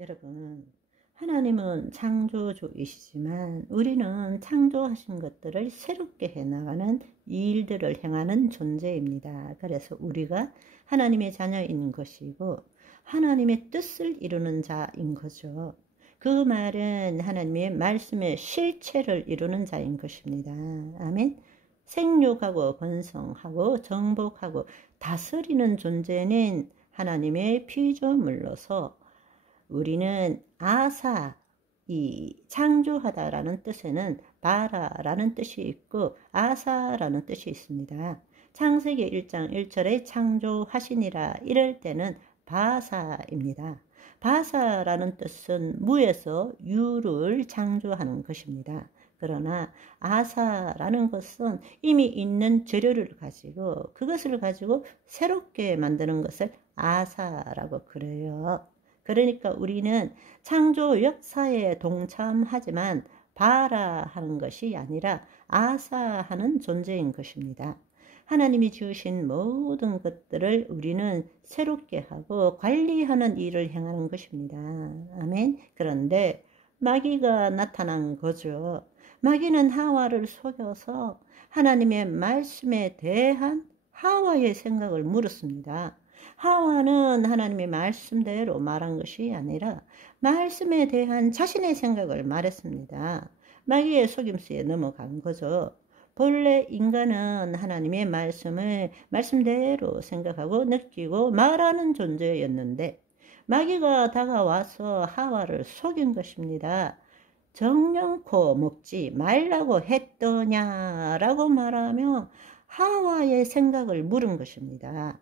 여러분, 하나님은 창조주이시지만 우리는 창조하신 것들을 새롭게 해나가는 일들을 행하는 존재입니다. 그래서 우리가 하나님의 자녀인 것이고 하나님의 뜻을 이루는 자인 거죠. 그 말은 하나님의 말씀의 실체를 이루는 자인 것입니다. 아멘. 생육하고 번성하고 정복하고 다스리는 존재는 하나님의 피조물로서 우리는 아사, 이 창조하다라는 뜻에는 바라라는 뜻이 있고 아사라는 뜻이 있습니다. 창세기 1장 1절에 창조하시니라 이럴 때는 바사입니다. 바사라는 뜻은 무에서 유를 창조하는 것입니다. 그러나 아사라는 것은 이미 있는 재료를 가지고 그것을 가지고 새롭게 만드는 것을 아사라고 그래요. 그러니까 우리는 창조 역사에 동참하지만 바라하는 것이 아니라 아사하는 존재인 것입니다. 하나님이 지으신 모든 것들을 우리는 새롭게 하고 관리하는 일을 행하는 것입니다. 아멘. 그런데 마귀가 나타난 거죠. 마귀는 하와를 속여서 하나님의 말씀에 대한 하와의 생각을 물었습니다. 하와는 하나님의 말씀대로 말한 것이 아니라 말씀에 대한 자신의 생각을 말했습니다. 마귀의 속임수에 넘어간 거죠. 본래 인간은 하나님의 말씀을 말씀대로 생각하고 느끼고 말하는 존재였는데 마귀가 다가와서 하와를 속인 것입니다. 정령코 먹지 말라고 했더냐라고 말하며 하와의 생각을 물은 것입니다.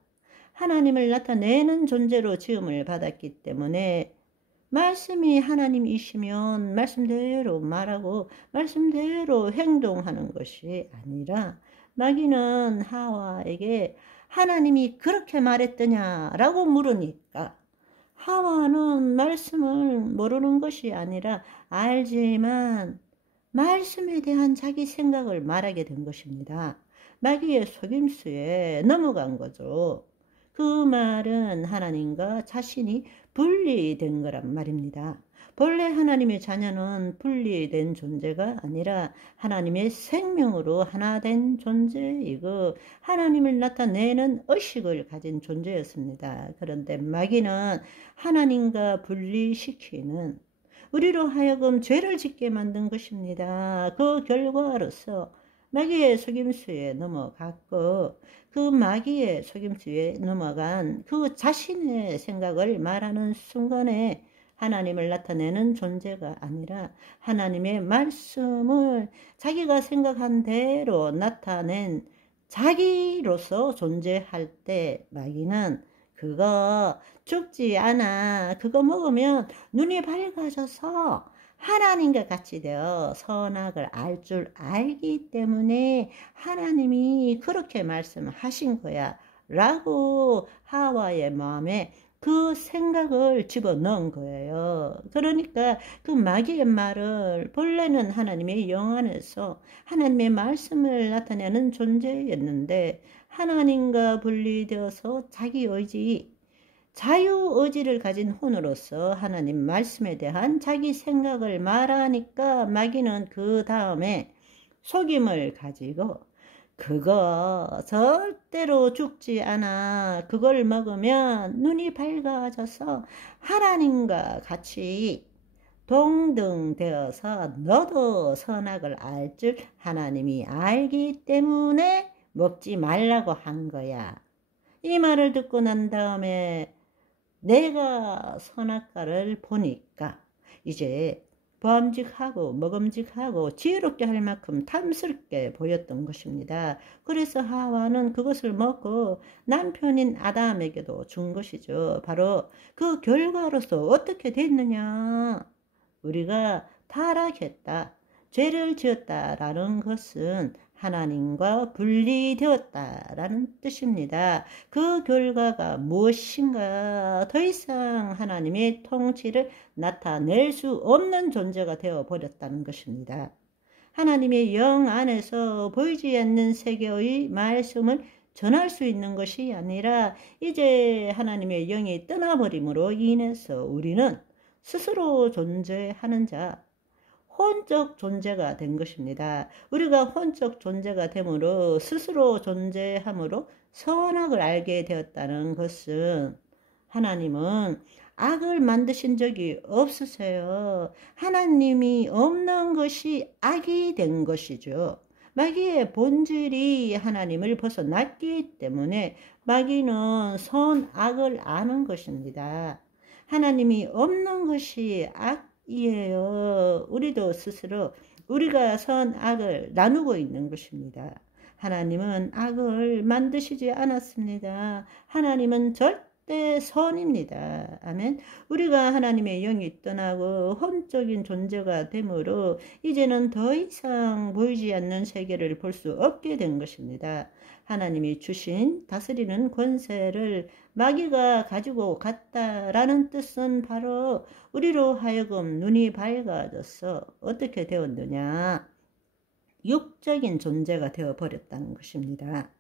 하나님을 나타내는 존재로 지음을 받았기 때문에 말씀이 하나님이시면 말씀대로 말하고 말씀대로 행동하는 것이 아니라 마귀는 하와에게 하나님이 그렇게 말했더냐라고 물으니까 하와는 말씀을 모르는 것이 아니라 알지만 말씀에 대한 자기 생각을 말하게 된 것입니다. 마귀의 속임수에 넘어간 거죠. 그 말은 하나님과 자신이 분리된 거란 말입니다. 본래 하나님의 자녀는 분리된 존재가 아니라 하나님의 생명으로 하나 된 존재이고 하나님을 나타내는 의식을 가진 존재였습니다. 그런데 마귀는 하나님과 분리시키는 우리로 하여금 죄를 짓게 만든 것입니다. 그 결과로서 마귀의 속임수에 넘어갔고 그 마귀의 속임수에 넘어간 그 자신의 생각을 말하는 순간에 하나님을 나타내는 존재가 아니라 하나님의 말씀을 자기가 생각한 대로 나타낸 자기로서 존재할 때 마귀는 그거 죽지 않아. 그거 먹으면 눈이 밝아져서 하나님과 같이 되어 선악을 알 줄 알기 때문에 하나님이 그렇게 말씀하신 거야 라고 하와의 마음에 그 생각을 집어넣은 거예요. 그러니까 그 마귀의 말을 본래는 하나님의 영 안에서 하나님의 말씀을 나타내는 존재였는데 하나님과 분리되어서 자기 의지 자유의지를 가진 혼으로서 하나님 말씀에 대한 자기 생각을 말하니까 마귀는 그 다음에 속임을 가지고 그거 절대로 죽지 않아. 그걸 먹으면 눈이 밝아져서 하나님과 같이 동등되어서 너도 선악을 알 줄 하나님이 알기 때문에 먹지 말라고 한 거야. 이 말을 듣고 난 다음에 내가 선악과를 보니까 이제 보암직하고 먹음직하고 지혜롭게 할 만큼 탐스럽게 보였던 것입니다. 그래서 하와는 그것을 먹고 남편인 아담에게도 준 것이죠. 바로 그 결과로서 어떻게 됐느냐. 우리가 타락했다, 죄를 지었다라는 것은 하나님과 분리되었다라는 뜻입니다. 그 결과가 무엇인가? 더 이상 하나님의 통치를 나타낼 수 없는 존재가 되어버렸다는 것입니다. 하나님의 영 안에서 보이지 않는 세계의 말씀을 전할 수 있는 것이 아니라 이제 하나님의 영이 떠나버림으로 인해서 우리는 스스로 존재하는 자, 혼적 존재가 된 것입니다. 우리가 혼적 존재가 되므로 스스로 존재함으로 선악을 알게 되었다는 것은 하나님은 악을 만드신 적이 없으세요. 하나님이 없는 것이 악이 된 것이죠. 마귀의 본질이 하나님을 벗어났기 때문에 마귀는 선악을 아는 것입니다. 하나님이 없는 것이 악이에요. 우리도 스스로 우리가 선악을 나누고 있는 것입니다. 하나님은 악을 만드시지 않았습니다. 하나님은 절대 선입니다. 아멘. 우리가 하나님의 영이 떠나고 혼적인 존재가 되므로 이제는 더 이상 보이지 않는 세계를 볼 수 없게 된 것입니다. 하나님이 주신 다스리는 권세를 마귀가 가지고 갔다라는 뜻은 바로 우리로 하여금 눈이 밝아져서 어떻게 되었느냐? 육적인 존재가 되어버렸다는 것입니다.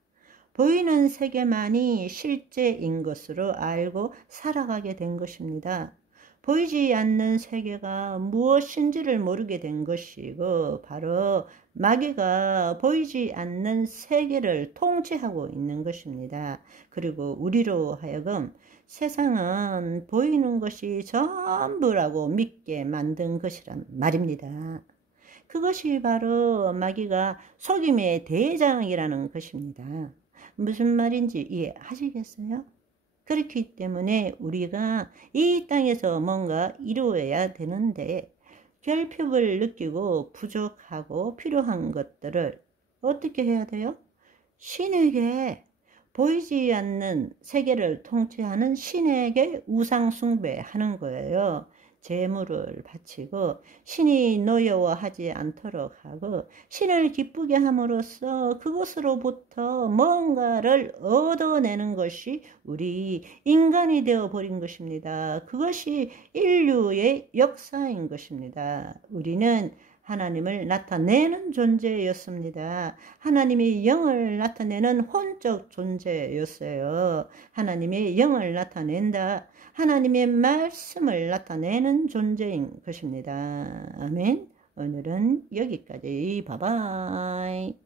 보이는 세계만이 실제인 것으로 알고 살아가게 된 것입니다. 보이지 않는 세계가 무엇인지를 모르게 된 것이고 바로 마귀가 보이지 않는 세계를 통치하고 있는 것입니다. 그리고 우리로 하여금 세상은 보이는 것이 전부라고 믿게 만든 것이란 말입니다. 그것이 바로 마귀가 속임의 대장이라는 것입니다. 무슨 말인지 이해하시겠어요? 그렇기 때문에 우리가 이 땅에서 뭔가 이루어야 되는데 결핍을 느끼고 부족하고 필요한 것들을 어떻게 해야 돼요? 신에게, 보이지 않는 세계를 통치하는 신에게 우상 숭배하는 거예요. 제물을 바치고 신이 노여워하지 않도록 하고 신을 기쁘게 함으로써 그것으로부터 뭔가를 얻어내는 것이 우리 인간이 되어버린 것입니다. 그것이 인류의 역사인 것입니다. 우리는 하나님을 나타내는 존재였습니다. 하나님의 영을 나타내는 혼적 존재였어요. 하나님의 영을 나타낸다. 하나님의 말씀을 나타내는 존재인 것입니다. 아멘. 오늘은 여기까지. 바이바이.